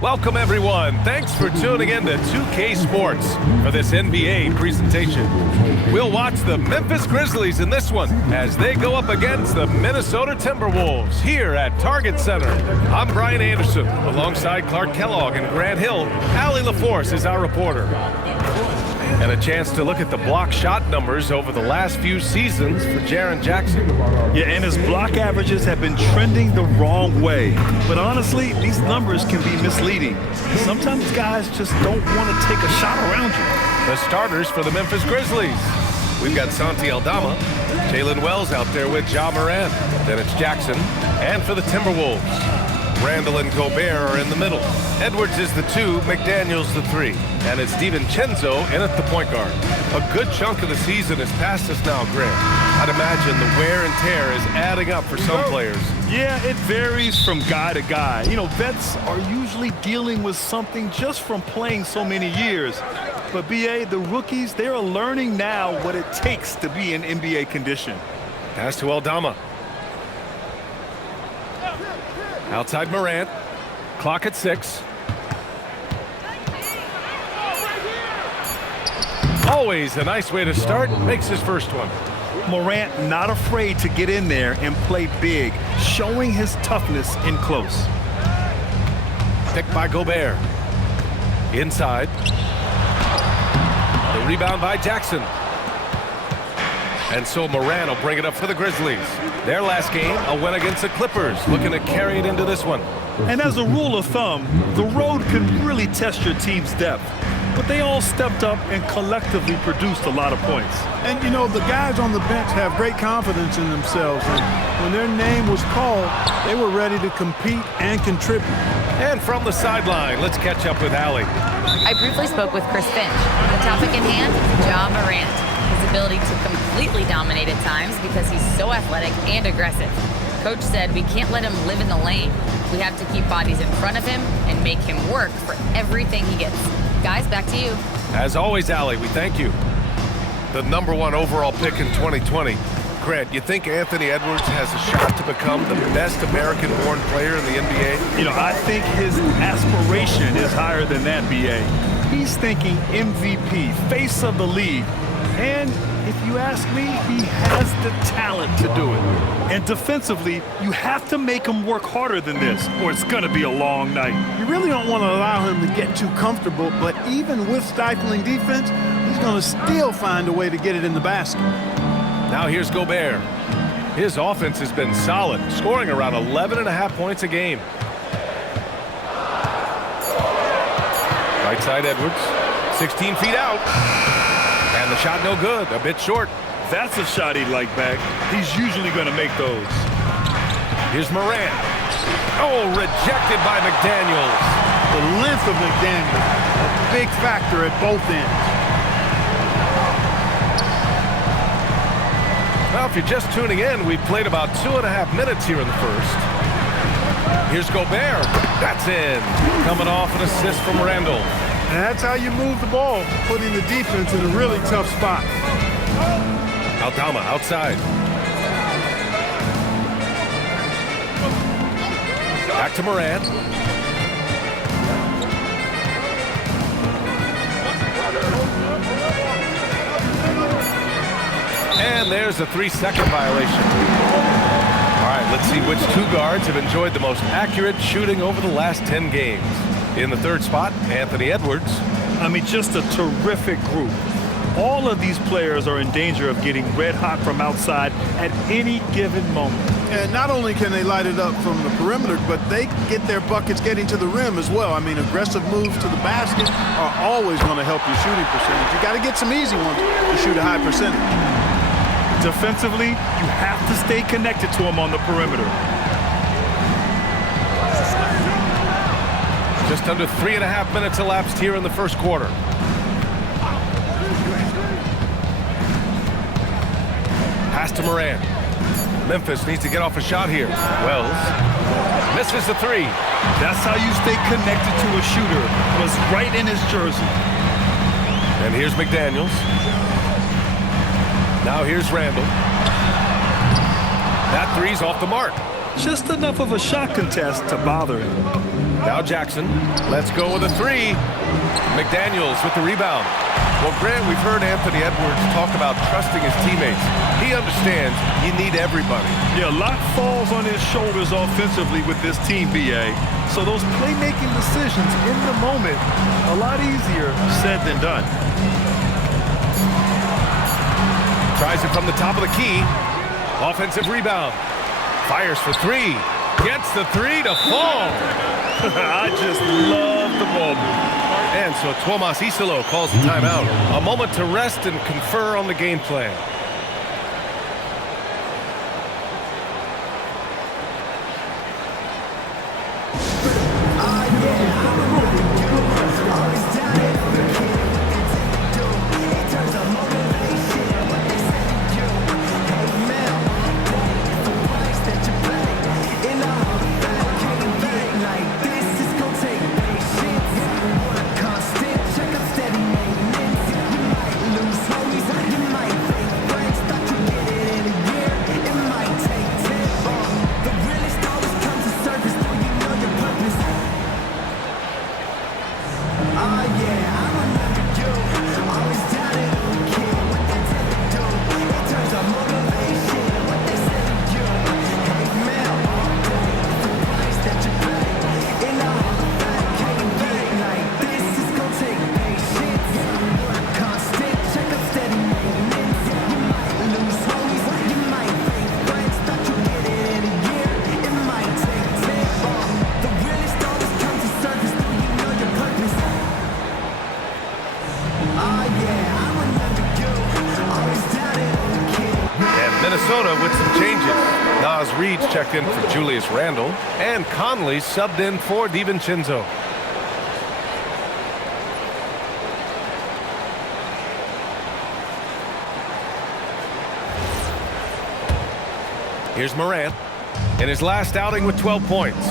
Welcome, everyone. Thanks for tuning in to 2K Sports for this NBA presentation. We'll watch the Memphis Grizzlies in this one as they go up against the Minnesota Timberwolves here at Target Center. I'm Brian Anderson, alongside Clark Kellogg and Grant Hill. Allie LaForce is our reporter. And a chance to look at the block shot numbers over the last few seasons for Jaren Jackson. Yeah, and his block averages have been trending the wrong way. But honestly, these numbers can be misleading. Sometimes guys just don't want to take a shot around you. The starters for the Memphis Grizzlies. We've got Santi Aldama, Jalen Wells out there with Ja Morant. Then it's Jackson. And for the Timberwolves, Randall and Gobert are in the middle. Edwards is the 2, McDaniels the 3. And it's DiVincenzo in at the point guard. A good chunk of the season is past us now, Grant. I'd imagine the wear and tear is adding up for some players. Yeah, it varies from guy to guy. You know, vets are usually dealing with something just from playing so many years. But, B.A., the rookies, they're learning now what it takes to be in NBA condition. Pass to Aldama. Outside Morant. Clock at 6. Always a nice way to start. Makes his first one. Morant not afraid to get in there and play big, showing his toughness in close. Picked by Gobert. Inside. The rebound by Jackson. And so Morant will bring it up for the Grizzlies. Their last game, a win against the Clippers, looking to carry it into this one. And as a rule of thumb, the road can really test your team's depth. But they all stepped up and collectively produced a lot of points. And, you know, the guys on the bench have great confidence in themselves. And when their name was called, they were ready to compete and contribute. And from the sideline, let's catch up with Allie. I briefly spoke with Chris Finch. The topic at hand, Ja Morant. His ability to completely dominate at times because he's so athletic and aggressive. Coach said we can't let him live in the lane. We have to keep bodies in front of him and make him work for everything he gets. Guys, back to you. As always, Allie, we thank you. The #1 overall pick in 2020. Grant, you think Anthony Edwards has a shot to become the best American-born player in the NBA? You know, I think his aspiration is higher than that, B.A. He's thinking MVP, face of the league. And if you ask me, he has the talent to do it. And defensively, you have to make him work harder than this, or it's going to be a long night. You really don't want to allow him to get too comfortable, but even with stifling defense, he's going to still find a way to get it in the basket. Now here's Gobert. His offense has been solid, scoring around 11.5 points a game. Right side Edwards, 16 feet out. And the shot no good, a bit short. That's a shot he'd like back. He's usually going to make those. Here's Morant. Oh, rejected by McDaniels. The length of McDaniels, a big factor at both ends. Well, if you're just tuning in, we've played about 2.5 minutes here in the first. Here's Gobert. That's in. Coming off an assist from Randall. And that's how you move the ball, putting the defense in a really tough spot. Aldama outside. Back to Morant. And there's a 3-second violation. All right, let's see which two guards have enjoyed the most accurate shooting over the last 10 games. In the third spot, Anthony Edwards. I mean, just a terrific group. All of these players are in danger of getting red hot from outside at any given moment. And not only can they light it up from the perimeter, but they get their buckets getting to the rim as well. I mean, aggressive moves to the basket are always going to help your shooting percentage. You got to get some easy ones to shoot a high percentage. Defensively, you have to stay connected to him on the perimeter. Just under 3.5 minutes elapsed here in the first quarter. Pass to Morant. Memphis needs to get off a shot here. Wells misses the 3. That's how you stay connected to a shooter. Was right in his jersey. And here's McDaniels. Now here's Randall. That 3's off the mark. Just enough of a shot contest to bother him. Now Jackson. Let's go with a three. McDaniels with the rebound. Well, Grant, we've heard Anthony Edwards talk about trusting his teammates. He understands you need everybody. Yeah, a lot falls on his shoulders offensively with this team, BA. So those playmaking decisions in the moment, a lot easier said than done. Tries it from the top of the key. Offensive rebound. Fires for three. Gets the three to fall. I just love the moment. And so Tomas Isolo calls the timeout. A moment to rest and confer on the game plan. Minnesota with some changes. Nas Reed's checked in for Julius Randle, and Conley subbed in for DiVincenzo. Here's Morant in his last outing with 12 points.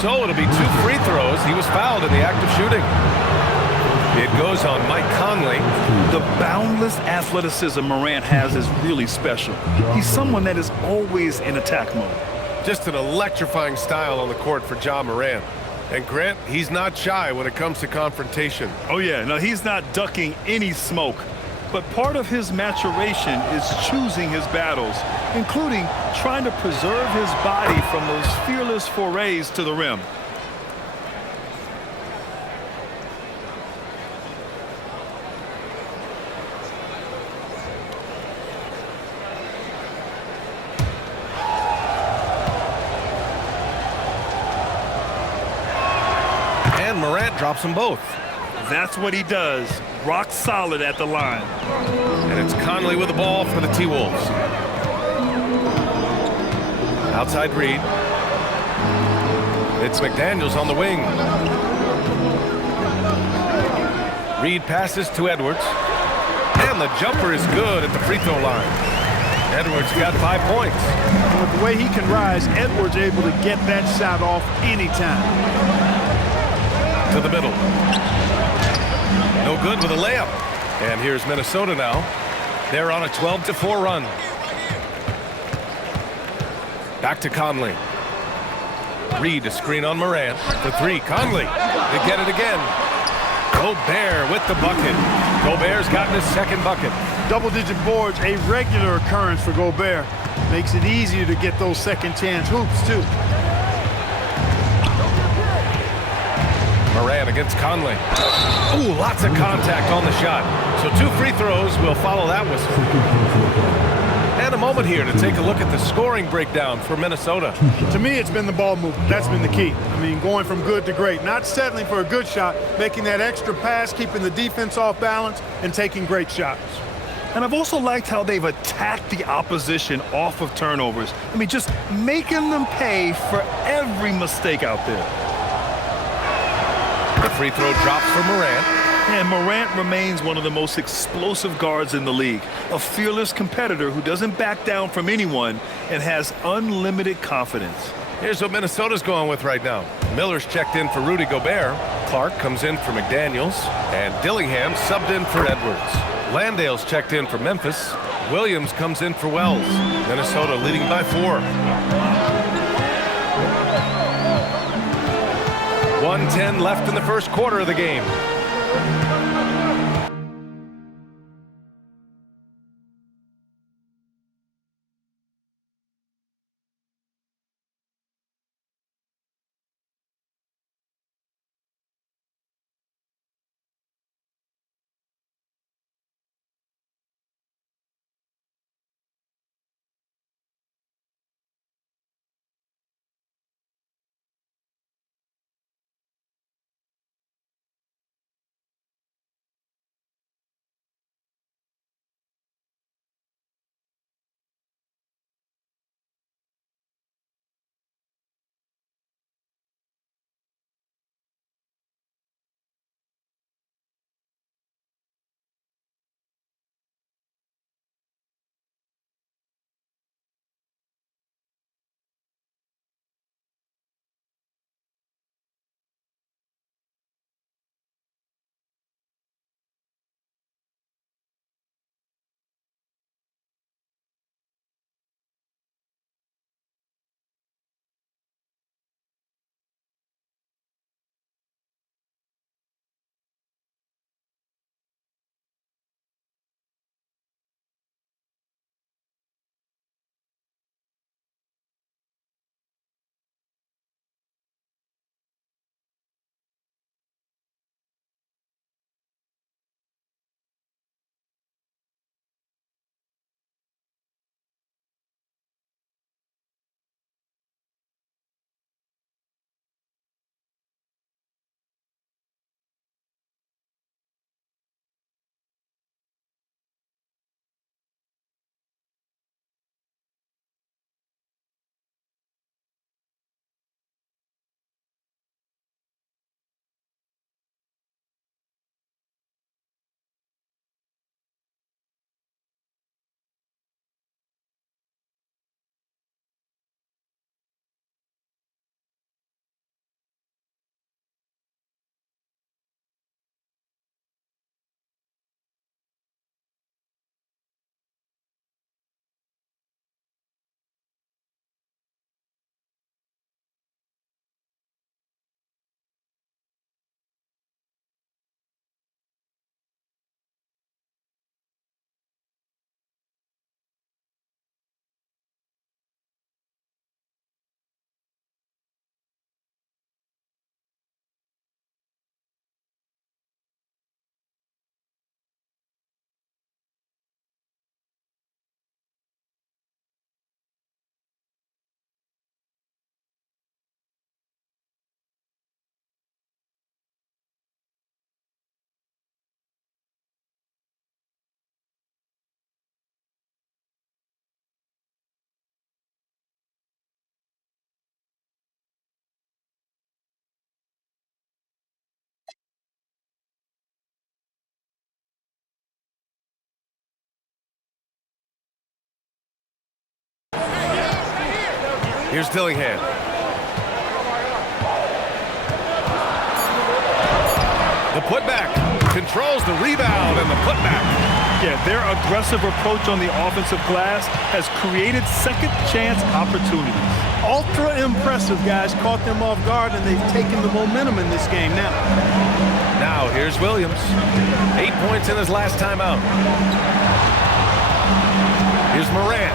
So it'll be 2 free throws. He was fouled in the act of shooting. It goes on Mike Conley. The boundless athleticism Morant has is really special. He's someone that is always in attack mode. Just an electrifying style on the court for Ja Morant. And Grant, he's not shy when it comes to confrontation. Oh yeah, no, he's not ducking any smoke. But part of his maturation is choosing his battles, including trying to preserve his body from those fearless forays to the rim. And Morant drops them both. That's what he does. Rock solid at the line. And it's Conley with the ball for the T-Wolves. Outside Reed. It's McDaniels on the wing. Reed passes to Edwards. And the jumper is good at the free throw line. Edwards got 5 points. With the way he can rise, Edwards able to get that shot off anytime. To the middle. No good with a layup. And here's Minnesota now. They're on a 12-4 run. Back to Conley. Reed, a screen on Morant. The three, Conley. They get it again. Gobert with the bucket. Gobert's gotten his second bucket. Double-digit boards, a regular occurrence for Gobert. Makes it easier to get those second-chance hoops, too. Morant against Conley. Ooh, lots of contact on the shot. So 2 free throws will follow that whistle. And a moment here to take a look at the scoring breakdown for Minnesota. To me, it's been the ball movement. That's been the key. I mean, going from good to great. Not settling for a good shot, making that extra pass, keeping the defense off balance, and taking great shots. And I've also liked how they've attacked the opposition off of turnovers. I mean, just making them pay for every mistake out there. The free throw drops for Morant. And Morant remains one of the most explosive guards in the league. A fearless competitor who doesn't back down from anyone and has unlimited confidence. Here's what Minnesota's going with right now. Miller's checked in for Rudy Gobert. Clark comes in for McDaniels. And Dillingham subbed in for Edwards. Landale's checked in for Memphis. Williams comes in for Wells. Minnesota leading by 4. 1:10 left in the first quarter of the game. Here's Dillingham. The putback. Controls the rebound and the putback. Yeah, their aggressive approach on the offensive glass has created second chance opportunities. Ultra impressive, guys. Caught them off guard, and they've taken the momentum in this game now. Now here's Williams. 8 points in his last time out. Here's Morant.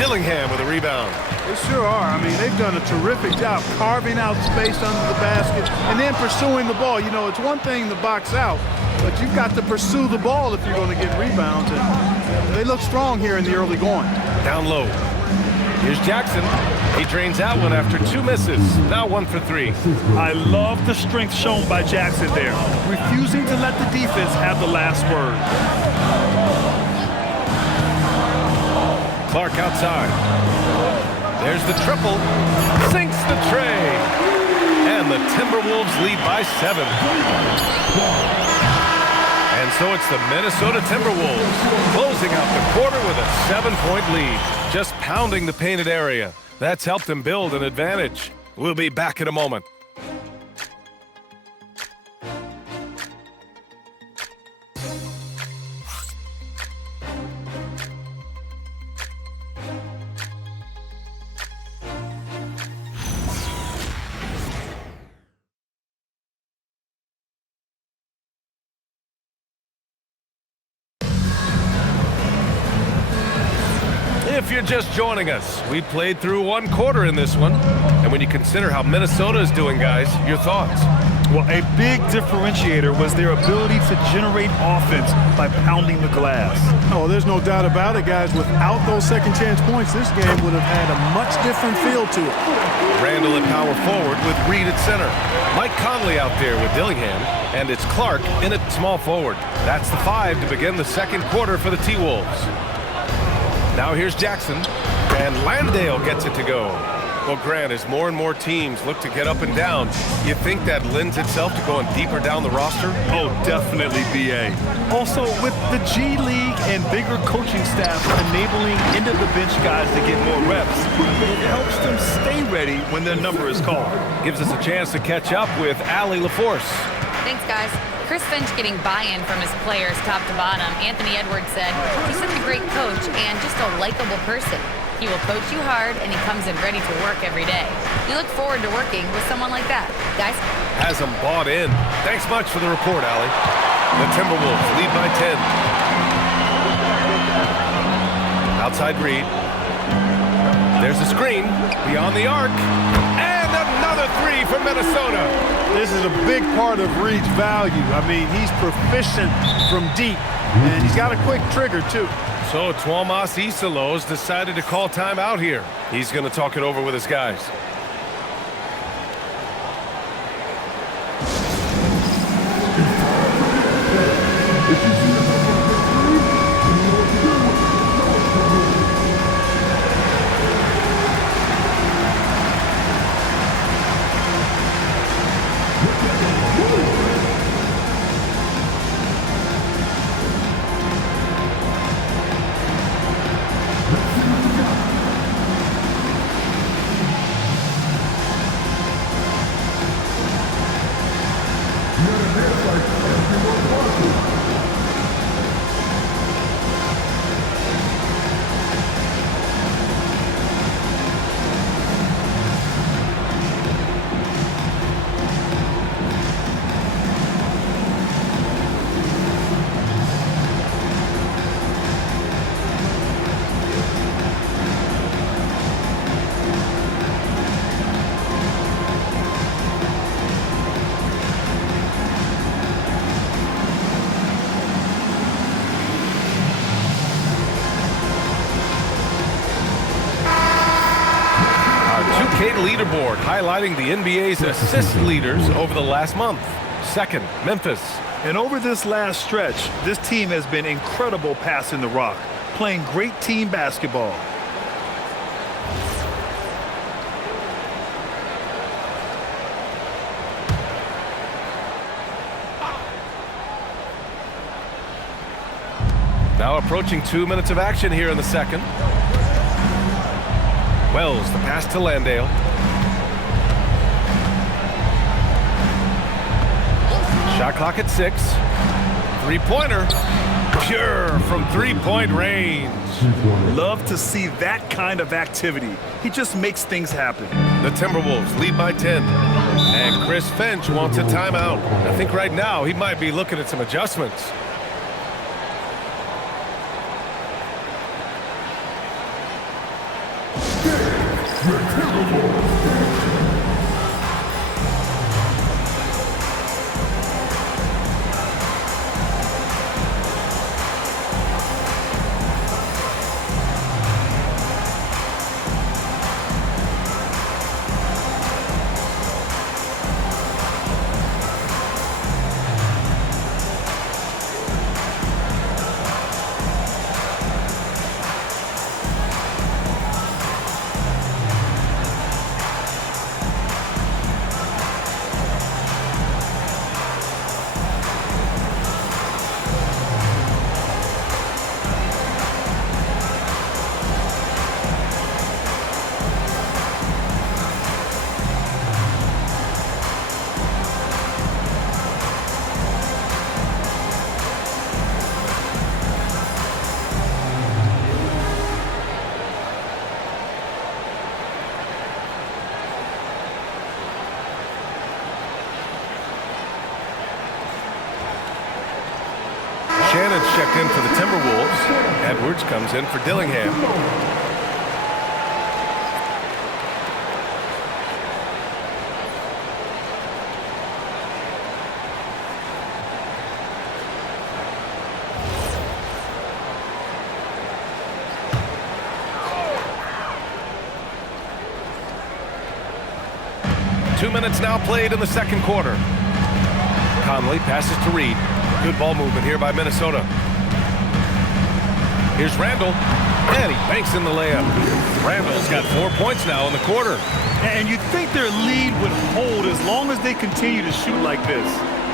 Dillingham with a rebound. They sure are. I mean, they've done a terrific job carving out space under the basket and then pursuing the ball. You know, it's one thing to box out, but you've got to pursue the ball if you're going to get rebounds. And they look strong here in the early going. Down low. Here's Jackson. He drains that one after 2 misses. Now 1 for 3. I love the strength shown by Jackson there, refusing to let the defense have the last word. Clark outside. There's the triple. Sinks the tray. And the Timberwolves lead by 7. And so it's the Minnesota Timberwolves closing out the quarter with a 7-point lead. Just pounding the painted area. That's helped him build an advantage. We'll be back in a moment. If you're just joining us, we played through one quarter in this one. And when you consider how Minnesota is doing, guys, your thoughts? Well, a big differentiator was their ability to generate offense by pounding the glass. Oh, there's no doubt about it, guys. Without those second chance points, this game would have had a much different feel to it. Randall at power forward with Reed at center. Mike Conley out there with Dillingham. And it's Clark in at small forward. That's the 5 to begin the second quarter for the T-Wolves. Now here's Jackson, and Landale gets it to go. Well, Grant, as more and more teams look to get up and down, you think that lends itself to going deeper down the roster? Oh, definitely, B.A. Also, with the G League and bigger coaching staff enabling end-of-the-bench guys to get more reps, it helps them stay ready when their number is called. Gives us a chance to catch up with Allie LaForce. Thanks, guys. Chris Finch getting buy-in from his players top to bottom. Anthony Edwards said, he's such a great coach and just a likable person. He will coach you hard, and he comes in ready to work every day. We look forward to working with someone like that. Guys? Has them bought in. Thanks much for the report, Allie. The Timberwolves lead by 10. Outside Reed. There's a screen beyond the arc. And another 3 for Minnesota. This is a big part of Reed's value. I mean, he's proficient from deep, and he's got a quick trigger, too. So Tuomas Isalos decided to call timeout here. He's going to talk it over with his guys. Leaderboard highlighting the NBA's assist leaders over the last month. Second, Memphis. And over this last stretch, this team has been incredible passing the rock, playing great team basketball. Now approaching 2 minutes of action here in the second. Wells, the pass to Landale. Shot clock at 6. Three-pointer. Pure from three-point range. Love to see that kind of activity. He just makes things happen. The Timberwolves lead by 10. And Chris Finch wants a timeout. I think right now he might be looking at some adjustments. checked in for the Timberwolves. Edwards comes in for Dillingham. Two minutes now played in the second quarter. Conley passes to Reed. Good ball movement here by Minnesota. Here's Randall, and he banks in the layup. Randall's got 4 points now in the quarter. And you'd think their lead would hold as long as they continue to shoot like this.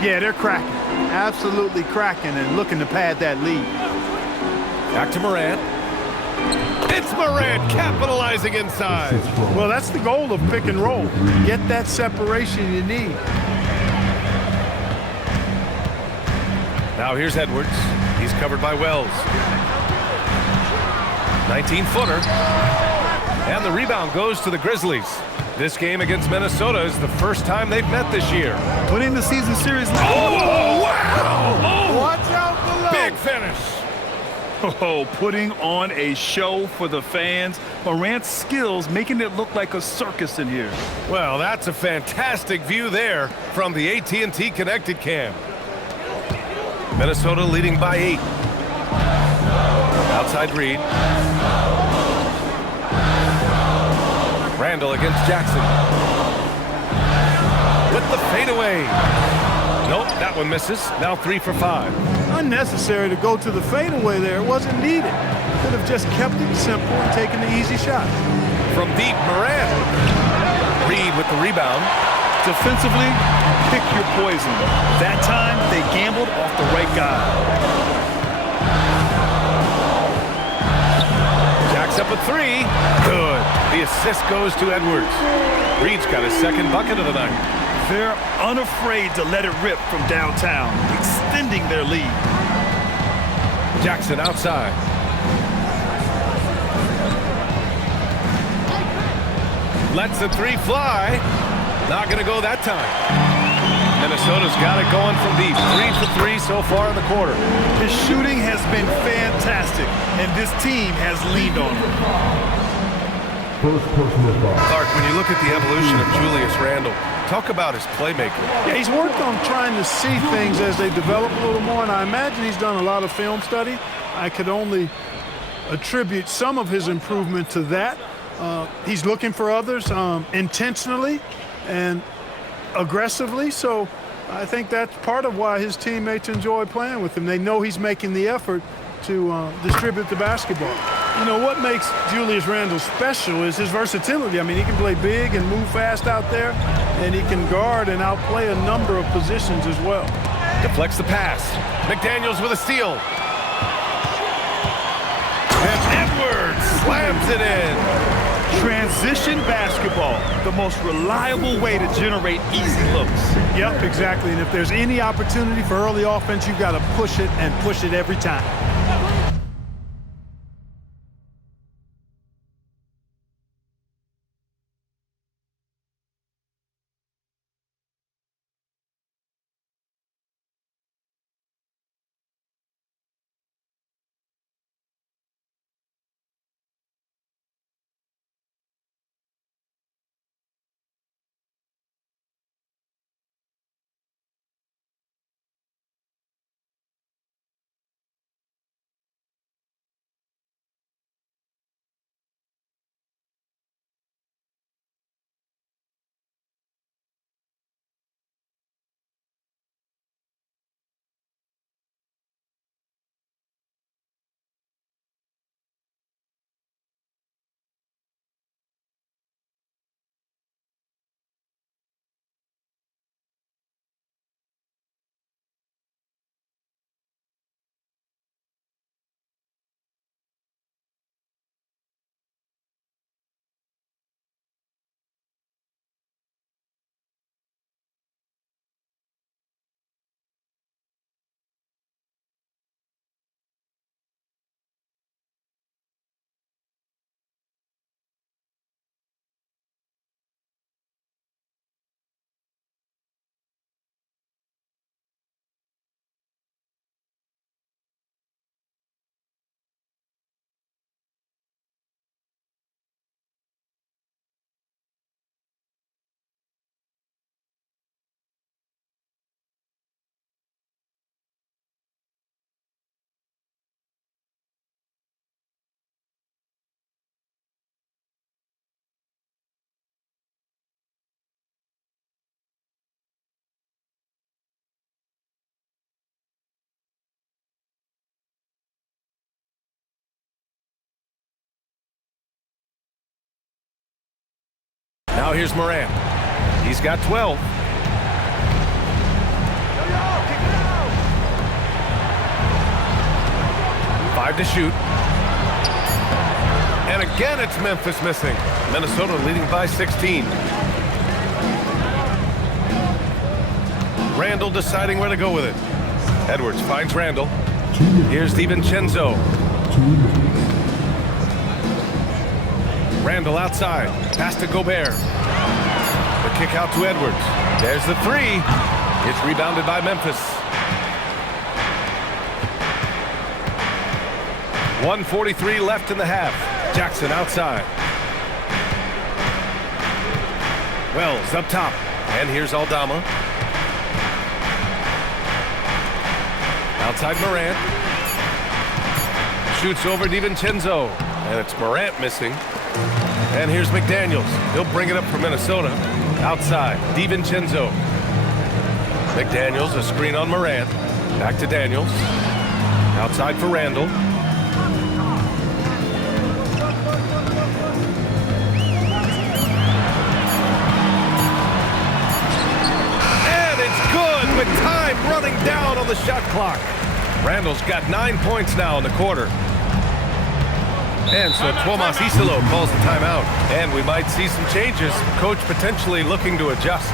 Yeah, they're cracking. Absolutely cracking and looking to pad that lead. Back to Morant. It's Morant capitalizing inside. Well, that's the goal of pick and roll. Get that separation you need. Now here's Edwards. He's covered by Wells. 19-footer. And the rebound goes to the Grizzlies. This game against Minnesota is the first time they've met this year. Winning the season series. Oh, wow! Oh, watch out below. Big finish. Oh, putting on a show for the fans. Morant's skills making it look like a circus in here. Well, that's a fantastic view there from the AT&T Connected Cam. Minnesota leading by 8. Outside Reed. Randall against Jackson. With the fadeaway. Nope, that one misses. Now 3 for 5. Unnecessary to go to the fadeaway there. It wasn't needed. Could have just kept it simple and taken the easy shot. From deep, Morant. Reed with the rebound. Defensively, pick your poison. That time, they gambled off the right guy. Jacks up a 3. Good. The assist goes to Edwards. Reed's got his second bucket of the night. They're unafraid to let it rip from downtown, extending their lead. Jackson outside. Lets the 3 fly. Not going to go that time. Minnesota's got it going from deep. 3 for 3 so far in the quarter. His shooting has been fantastic, and this team has leaned on him. Clark, when you look at the evolution of Julius Randle, talk about his playmaking. Yeah, he's worked on trying to see things as they develop a little more, and I imagine he's done a lot of film study. I could only attribute some of his improvement to that. He's looking for others intentionally and aggressively, so I think that's part of why his teammates enjoy playing with him. They know he's making the effort to distribute the basketball. You know, what makes Julius Randle special is his versatility. I mean, he can play big and move fast out there, and he can guard and outplay a number of positions as well. Deflects the pass. McDaniels with a steal. And Edwards slams it in. Transition basketball, the most reliable way to generate easy looks. Yep, exactly. And if there's any opportunity for early offense, you've got to push it and push it every time. here's Morant. He's got 12. Five to shoot. And again, it's Memphis missing. Minnesota leading by 16. Randall deciding where to go with it. Edwards finds Randall. Here's DiVincenzo. Randall outside. Pass to Gobert. The kick out to Edwards. There's the three. It's rebounded by Memphis. 1:43 left in the half. Jackson outside. Wells up top. And here's Aldama. Outside Morant. Shoots over DiVincenzo. And it's Morant missing. And here's McDaniels. He'll bring it up for Minnesota. Outside, DiVincenzo. McDaniels, a screen on Morant. Back to Daniels. Outside for Randall. And it's good with time running down on the shot clock. Randall's got 9 points now in the quarter. And so Tomas Isalo calls the timeout. And we might see some changes. Coach potentially looking to adjust.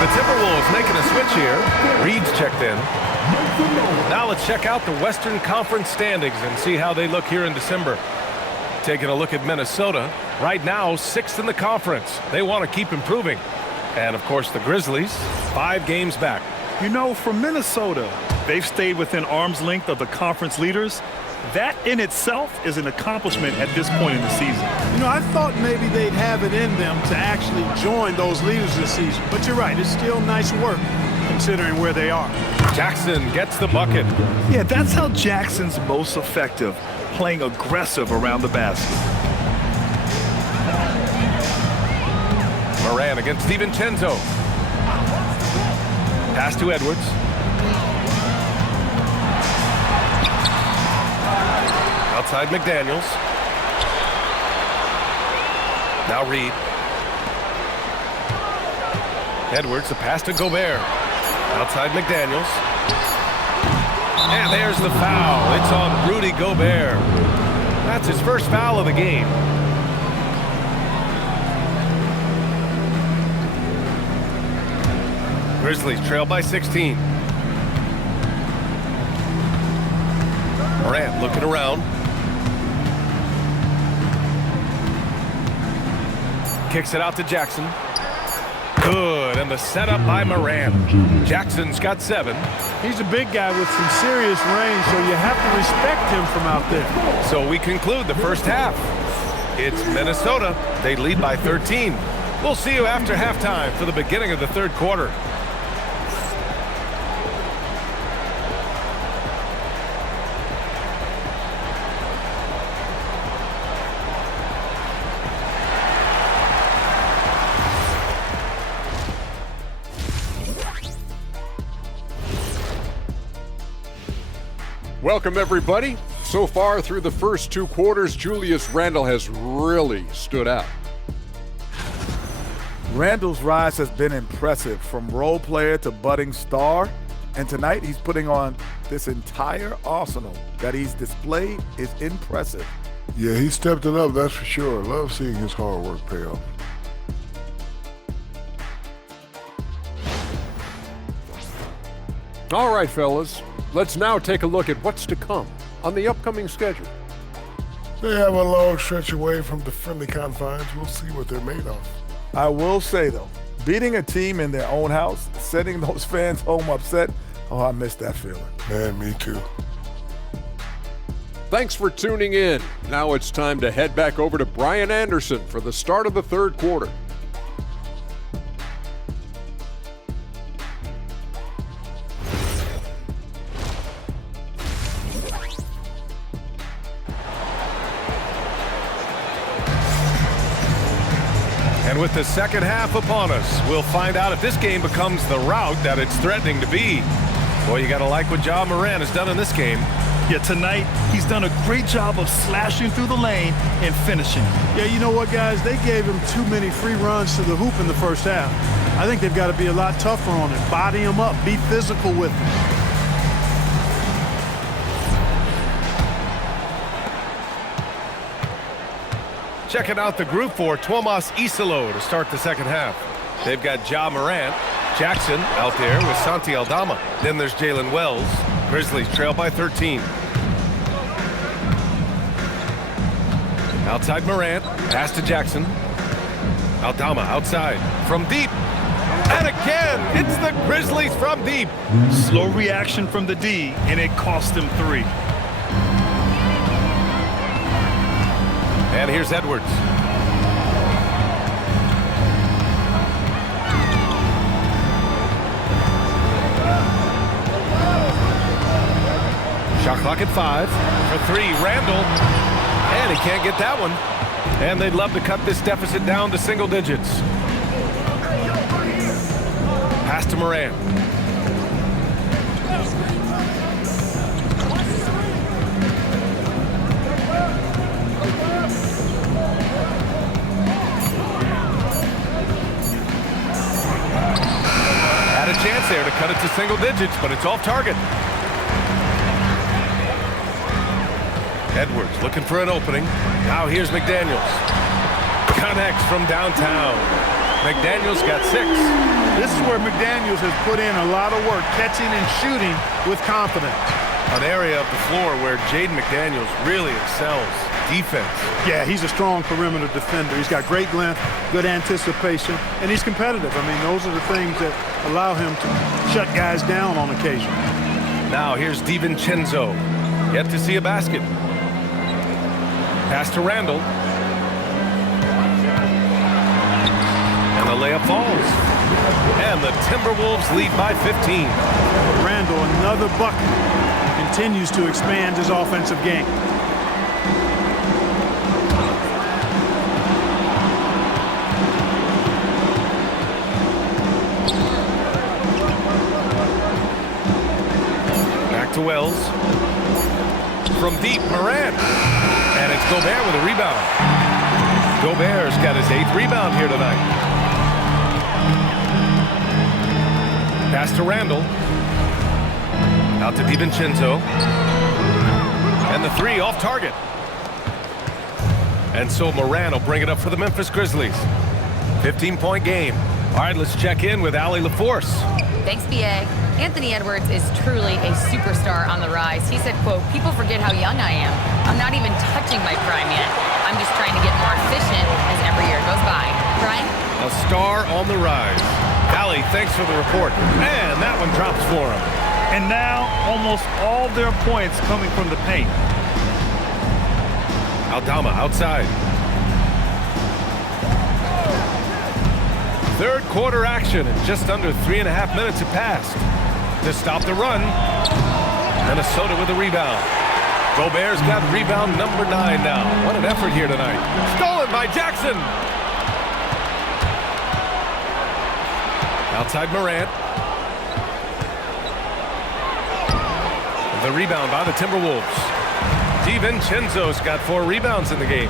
The Timberwolves making a switch here. Reed's checked in. Now let's check out the Western Conference standings and see how they look here in December. Taking a look at Minnesota. Right now, 6th in the conference. They want to keep improving. And, of course, the Grizzlies, 5 games back. You know, for Minnesota, they've stayed within arm's length of the conference leaders. That in itself is an accomplishment at this point in the season. You know, I thought maybe they'd have it in them to actually join those leaders this season. But you're right, it's still nice work considering where they are. Jackson gets the bucket. Yeah, that's how Jackson's most effective, playing aggressive around the basket. Moran against DiVincenzo. Pass to Edwards. Outside McDaniels. Now Reed. Edwards, a pass to Gobert. Outside McDaniels. And there's the foul. It's on Rudy Gobert. That's his first foul of the game. Grizzlies trail by 16. Morant looking around. Kicks it out to Jackson. Good, and the setup by Morant. Jackson's got 7. He's a big guy with some serious range, so you have to respect him from out there. So we conclude the first half. It's Minnesota. They lead by 13. We'll see you after halftime for the beginning of the third quarter. Welcome, everybody. So far through the first 2 quarters, Julius Randle has really stood out. Randle's rise has been impressive, from role player to budding star. And tonight he's putting on this entire arsenal that he's displayed is impressive. Yeah, he stepped it up, that's for sure. Love seeing his hard work pay off. All right, fellas, let's now take a look at what's to come on the upcoming schedule. They have a long stretch away from the friendly confines. We'll see what they're made of. I will say, though, beating a team in their own house, sending those fans home upset, oh, I miss that feeling. Man, me too. Thanks for tuning in. Now it's time to head back over to Brian Anderson for the start of the 3rd quarter. And with the second half upon us, we'll find out if this game becomes the rout that it's threatening to be. Boy, you got to like what Ja Morant has done in this game. Yeah, tonight he's done a great job of slashing through the lane and finishing. Yeah, you know what, guys? They gave him too many free runs to the hoop in the first half. I think they've got to be a lot tougher on him. Body him up. Be physical with him. Checking out the group for Tuomas Isalo to start the second half. They've got Ja Morant, Jackson out there with Santi Aldama. Then there's Jalen Wells. Grizzlies trail by 13. Outside Morant, pass to Jackson. Aldama outside from deep. And again, it's the Grizzlies from deep. Slow reaction from the D, and it cost him 3. And here's Edwards. Shot clock at 5. For 3, Randle. And he can't get that one. And they'd love to cut this deficit down to single digits. Pass to Morant. Had a chance there to cut it to single digits, but it's off target. Edwards looking for an opening. Now here's McDaniels. Connects from downtown. McDaniels got 6. This is where McDaniels has put in a lot of work, catching and shooting with confidence. An area of the floor where Jaden McDaniels really excels. Defense. Yeah, he's a strong perimeter defender. He's got great length, good anticipation, and he's competitive. I mean, those are the things that allow him to shut guys down on occasion. Now here's DiVincenzo. Yet to see a basket. Pass to Randle. And the layup falls. And the Timberwolves lead by 15. Randle, another bucket. Continues to expand his offensive game. Back to Wells. From deep, Morant. And it's Gobert with a rebound. Gobert's got his 8th rebound here tonight. Pass to Randle. Out to DiVincenzo. And the 3 off target. And so Morant will bring it up for the Memphis Grizzlies. 15-point game. All right, let's check in with Allie LaForce. Thanks, BA. Anthony Edwards is truly a superstar on the rise. He said, quote, "People forget how young I am. I'm not even touching my prime yet. I'm just trying to get more efficient as every year goes by." Brian? A star on the rise. Allie, thanks for the report. And that one drops for him. And now almost all their points coming from the paint. Aldama outside. Third quarter action, and just under 3.5 minutes have passed. To stop the run, Minnesota with a rebound. Gobert's got rebound number 9 now. What an effort here tonight. Stolen by Jackson. Outside Morant. The rebound by the Timberwolves. DiVincenzo's got 4 rebounds in the game.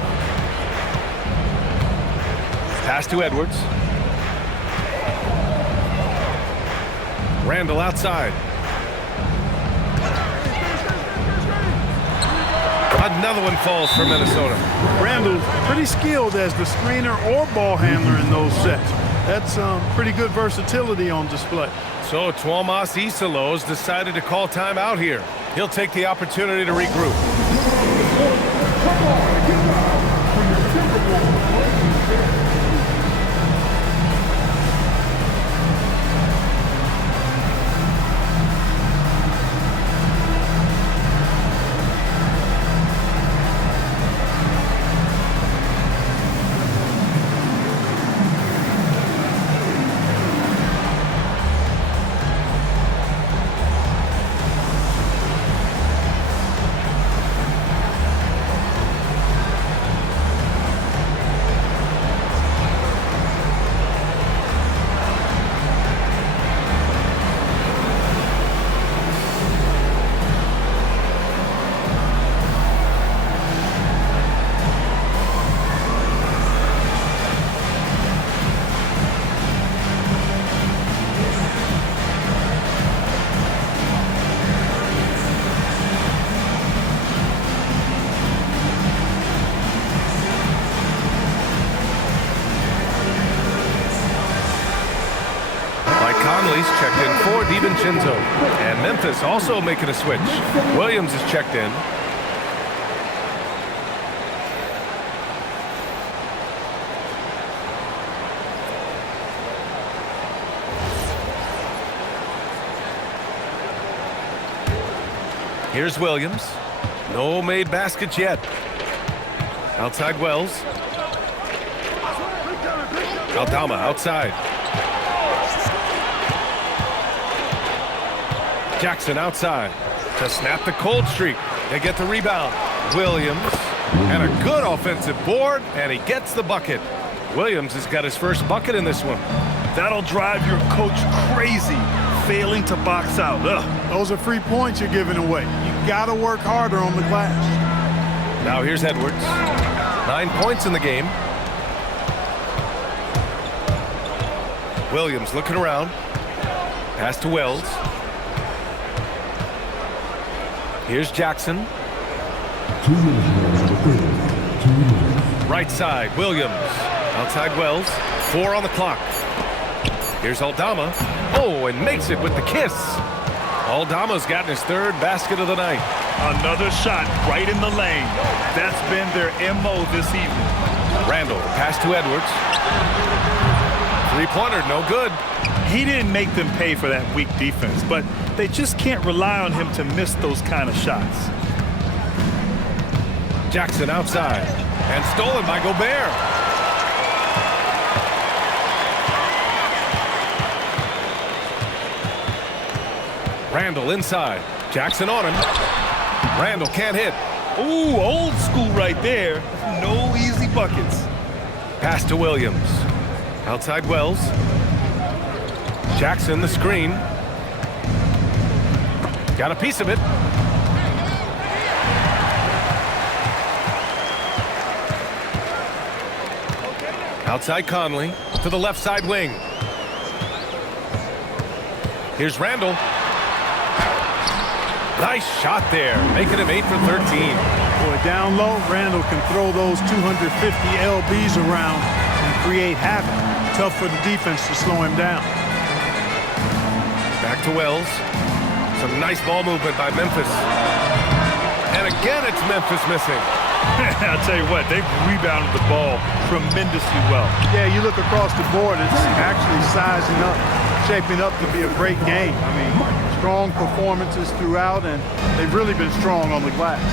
Pass to Edwards. Randall outside. Another one falls for Minnesota. Randall's pretty skilled as the screener or ball handler in those sets. That's pretty good versatility on display. So Tuomas Isalos decided to call timeout here. He'll take the opportunity to regroup. Conley's checked in for DiVincenzo. And Memphis also making a switch. Williams is checked in. Here's Williams. No made baskets yet. Outside Wells. Aldama outside. Jackson outside to snap the cold streak. They get the rebound. Williams and a good offensive board, and he gets the bucket. Williams has got his first bucket in this one. That'll drive your coach crazy, failing to box out. Ugh. Those are free points you're giving away. You got to work harder on the glass. Now here's Edwards. 9 points in the game. Williams looking around. Pass to Wells. Here's Jackson. Right side, Williams. Outside Wells. 4 on the clock. Here's Aldama. Oh, and makes it with the kiss. Aldama's gotten his 3rd basket of the night. Another shot right in the lane. That's been their MO this evening. Randall, pass to Edwards. 3-pointer, no good. He didn't make them pay for that weak defense, but they just can't rely on him to miss those kind of shots. Jackson outside and stolen by Gobert. Randall inside. Jackson on him. Randall can't hit. Ooh, old school right there. No easy buckets. Pass to Williams. Outside Wells. Jackson the screen. Got a piece of it. Outside Conley to the left side wing. Here's Randall. Nice shot there, making him 8 for 13. Boy, down low, Randall can throw those 250 LBs around and create havoc. Tough for the defense to slow him down. Back to Wells. Some nice ball movement by Memphis. And again, it's Memphis missing. I'll tell you what, they've rebounded the ball tremendously well. Yeah, you look across the board, it's actually sizing up, shaping up to be a great game. I mean, strong performances throughout, and they've really been strong on the glass.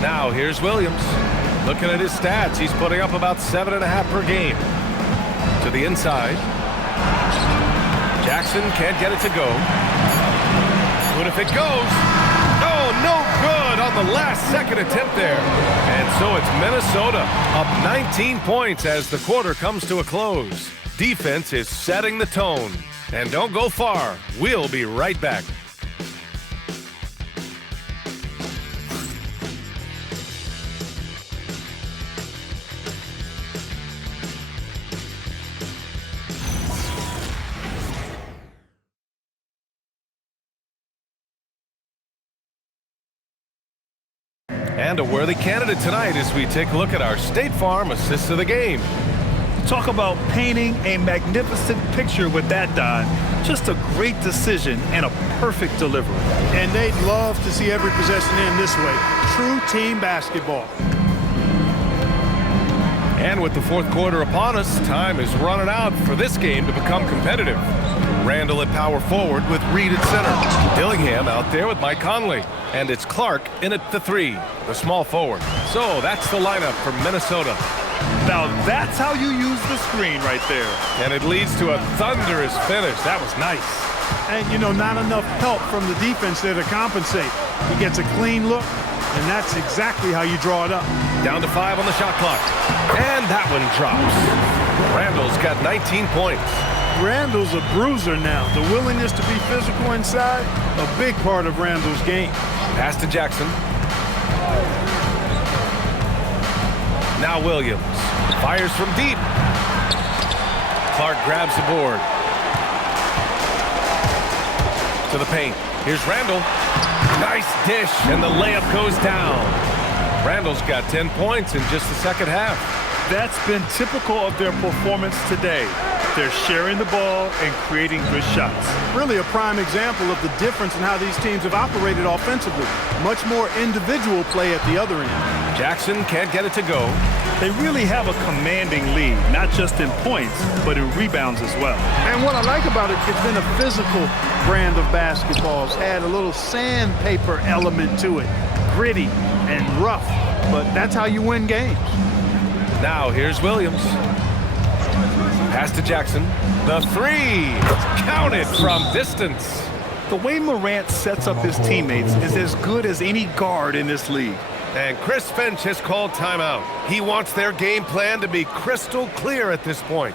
Now, here's Williams. Looking at his stats, he's putting up about 7.5 per game. To the inside. Jackson can't get it to go. But if it goes, oh, no good on the last second attempt there. And so it's Minnesota up 19 points as the quarter comes to a close. Defense is setting the tone. And don't go far. We'll be right back. And a worthy candidate tonight as we take a look at our State Farm assist of the game. Talk about painting a magnificent picture with that, Don. Just a great decision and a perfect delivery. And they'd love to see every possession end this way. True team basketball. And with the fourth quarter upon us, time is running out for this game to become competitive. Randall at power forward with Reed at center. Dillingham out there with Mike Conley. And it's Clark in at the 3, the small forward. So that's the lineup for Minnesota. Now that's how you use the screen right there. And it leads to a thunderous finish. That was nice. And, you know, not enough help from the defense there to compensate. He gets a clean look, and that's exactly how you draw it up. Down to 5 on the shot clock. And that one drops. Randall's got 19 points. Randall's a bruiser now. The willingness to be physical inside, a big part of Randall's game. Pass to Jackson. Now Williams. Fires from deep. Clark grabs the board. To the paint. Here's Randall. Nice dish, and the layup goes down. Randall's got 10 points in just the second half. That's been typical of their performance today. They're sharing the ball and creating good shots. Really a prime example of the difference in how these teams have operated offensively. Much more individual play at the other end. Jackson can't get it to go. They really have a commanding lead, not just in points, but in rebounds as well. And what I like about it, it's been a physical brand of basketball. It's had a little sandpaper element to it. Gritty and rough, but that's how you win games. Now here's Williams. Pass to Jackson. The 3. Counted from distance. The way Morant sets up his teammates is as good as any guard in this league. And Chris Finch has called timeout. He wants their game plan to be crystal clear at this point.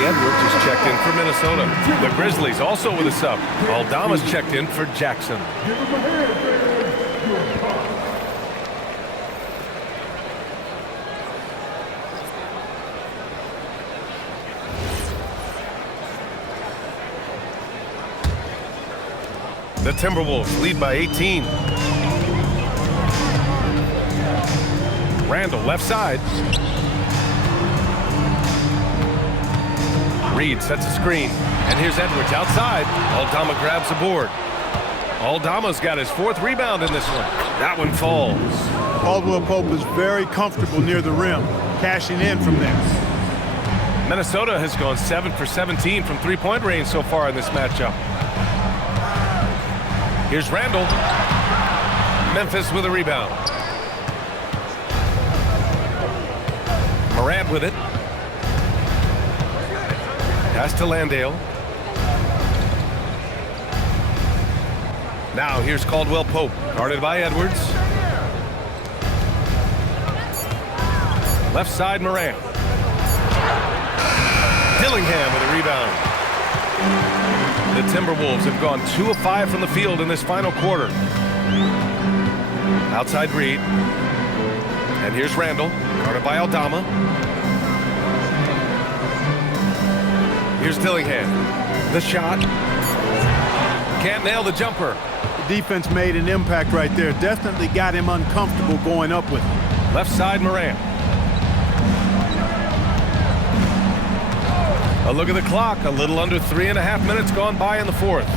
Edwards is checked in for Minnesota. The Grizzlies also with a sub. Aldama's checked in for Jackson. The Timberwolves lead by 18. Randall left side. Reed sets a screen, and here's Edwards outside. Aldama grabs the board. Aldama's got his 4th rebound in this one. That one falls. Caldwell Pope is very comfortable near the rim, cashing in from there. Minnesota has gone 7 for 17 from three-point range so far in this matchup. Here's Randall. Memphis with a rebound. Morant with it. Pass to Landale. Now here's Caldwell Pope, guarded by Edwards. Left side, Morant. Dillingham with a rebound. The Timberwolves have gone 2 of 5 from the field in this final quarter. Outside Reed. And here's Randall, guarded by Aldama. Here's Dillingham. The shot. Can't nail the jumper. The defense made an impact right there. Definitely got him uncomfortable going up with it. Left side, Morant. A look at the clock. A little under 3.5 minutes gone by in the fourth.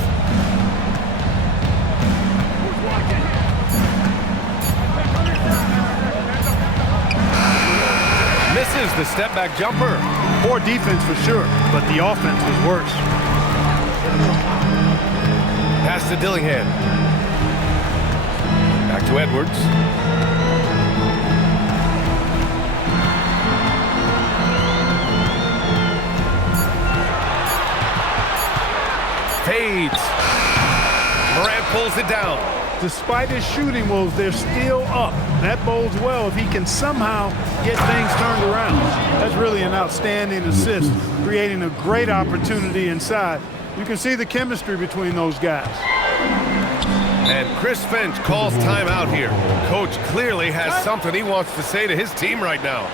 Misses the step-back jumper. Poor defense for sure, but the offense was worse. Pass to Dillingham. Back to Edwards. Fades. Morant pulls it down. Despite his shooting woes, they're still up. That bodes well if he can somehow get things turned around. That's really an outstanding assist, creating a great opportunity inside. You can see the chemistry between those guys. And Chris Finch calls timeout here. Coach clearly has something he wants to say to his team right now.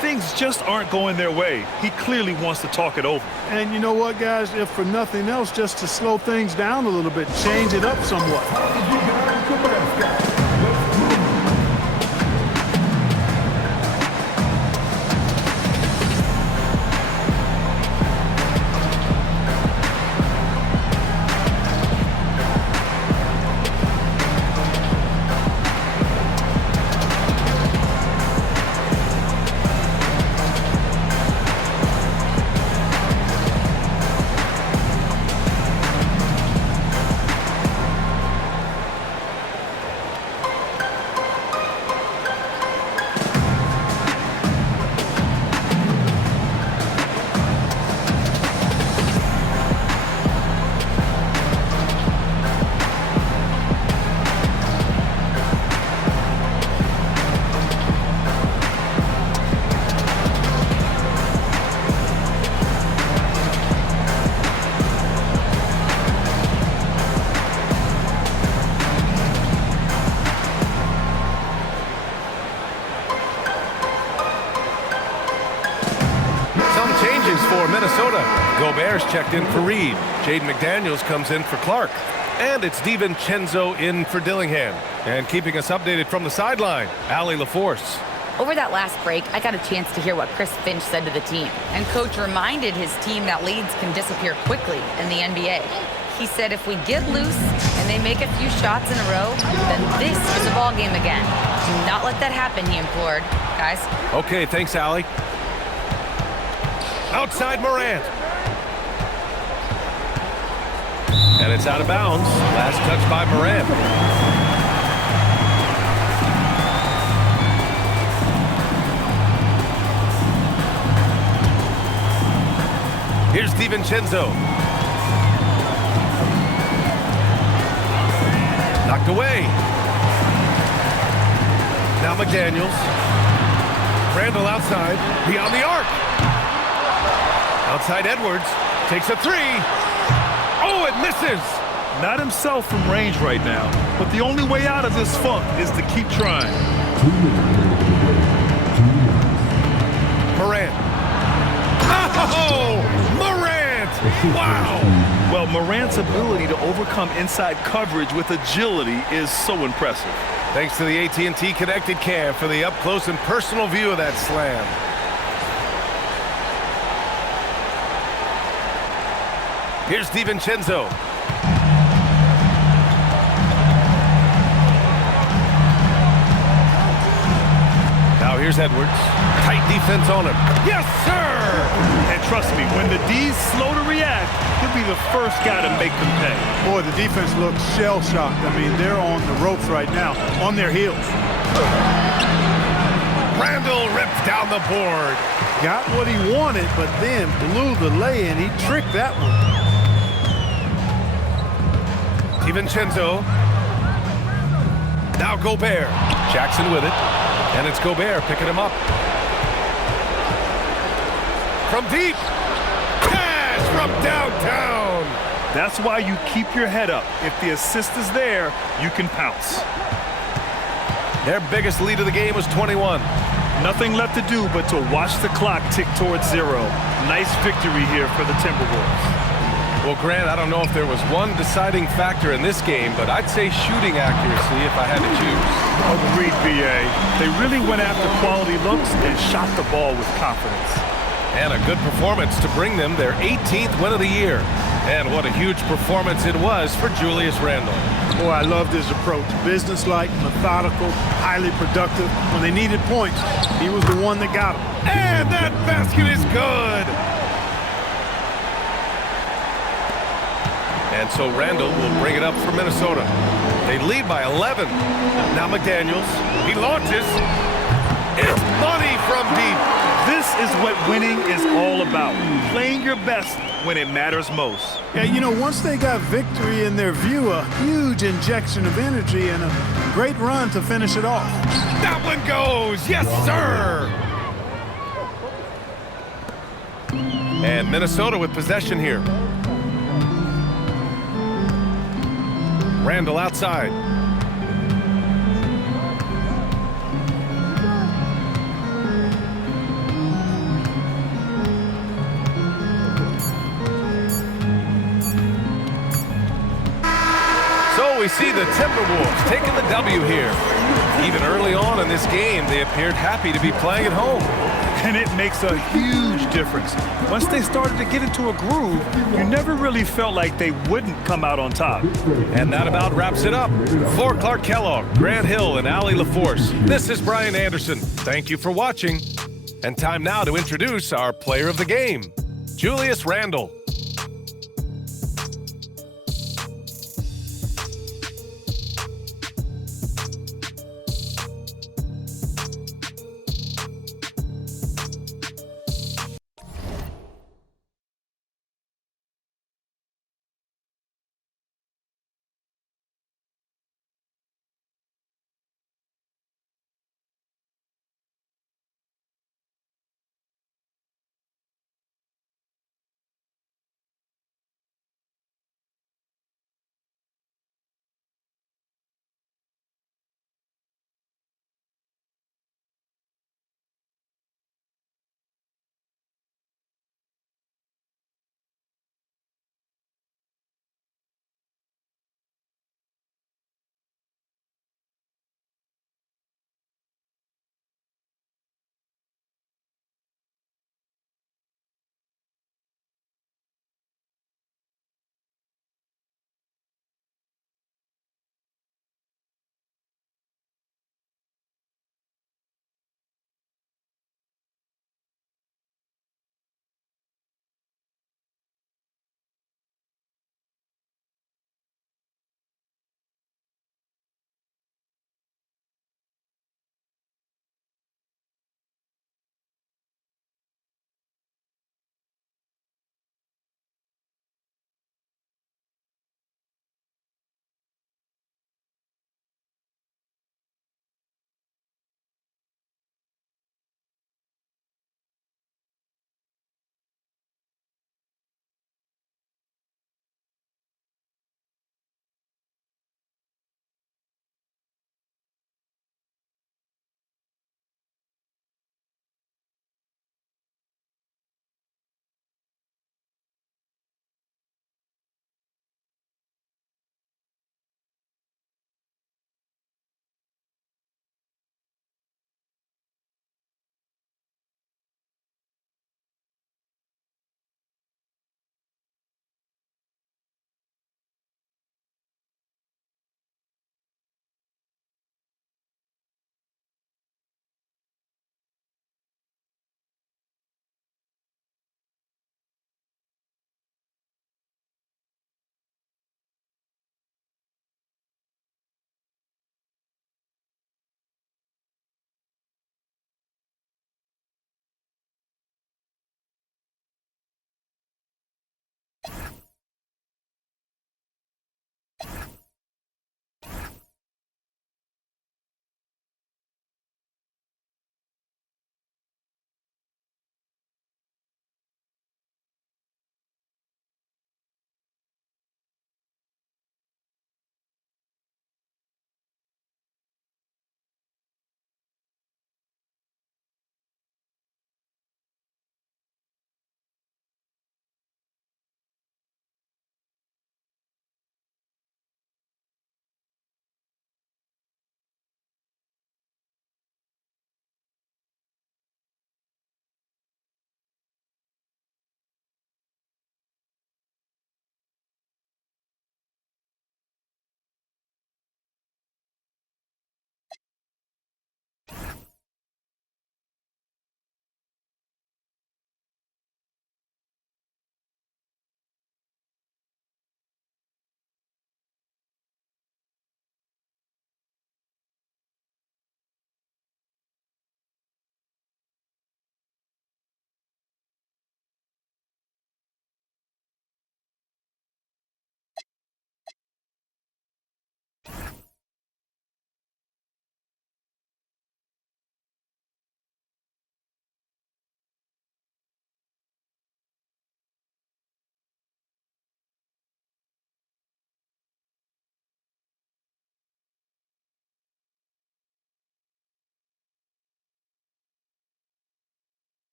Things just aren't going their way. He clearly wants to talk it over. And you know what, guys? If for nothing else, just to slow things down a little bit, change it up somewhat. For Minnesota, Gobert's checked in for Reed. Jaden McDaniels comes in for Clark. And it's DiVincenzo in for Dillingham. And keeping us updated from the sideline, Allie LaForce. Over that last break, I got a chance to hear what Chris Finch said to the team. And Coach reminded his team that leads can disappear quickly in the NBA. He said if we get loose and they make a few shots in a row, then this is a ball game again. Do not let that happen, he implored. Guys. Okay, thanks, Allie. Outside Morant. And it's out of bounds. Last touch by Morant. Here's DiVincenzo. Knocked away. Now McDaniels. Randall outside. Beyond the arc. Outside Edwards, takes a three. Oh, it misses. Not himself from range right now, but the only way out of this funk is to keep trying. Morant. Oh, Morant! Wow! Well, Morant's ability to overcome inside coverage with agility is so impressive. Thanks to the AT&T Connected Cam for the up-close and personal view of that slam. Here's DiVincenzo. Now here's Edwards. Tight defense on him. Yes, sir! And trust me, when the D's slow to react, he'll be the first guy to make them pay. Boy, the defense looks shell-shocked. I mean, they're on the ropes right now, on their heels. Randall rips down the board. Got what he wanted, but then blew the lay-in. He tricked that one. DiVincenzo. Now Gobert. Jackson with it. And it's Gobert picking him up. From deep. Pass from downtown. That's why you keep your head up. If the assist is there, you can pounce. Their biggest lead of the game was 21. Nothing left to do but to watch the clock tick towards zero. Nice victory here for the Timberwolves. Well, Grant, I don't know if there was one deciding factor in this game, but I'd say shooting accuracy if I had to choose. Agreed, BA. They really went after quality looks and shot the ball with confidence. And a good performance to bring them their 18th win of the year. And what a huge performance it was for Julius Randle. Boy, I loved his approach. Businesslike, methodical, highly productive. When they needed points, he was the one that got them. And that basket is good. And so Randle will bring it up for Minnesota. They lead by 11. Now McDaniels. He launches. It's money from deep. This is what winning is all about. Playing your best when it matters most. Yeah, you know, once they got victory in their view, a huge injection of energy and a great run to finish it off. That one goes. Yes, sir. And Minnesota with possession here. Randle outside. So we see the Timberwolves taking the W here. Even early on in this game, they appeared happy to be playing at home. And it makes a huge difference. Once they started to get into a groove, you never really felt like they wouldn't come out on top. And that about wraps it up. For Clark Kellogg, Grant Hill, and Allie LaForce, this is Brian Anderson. Thank you for watching. And time now to introduce our player of the game, Julius Randle.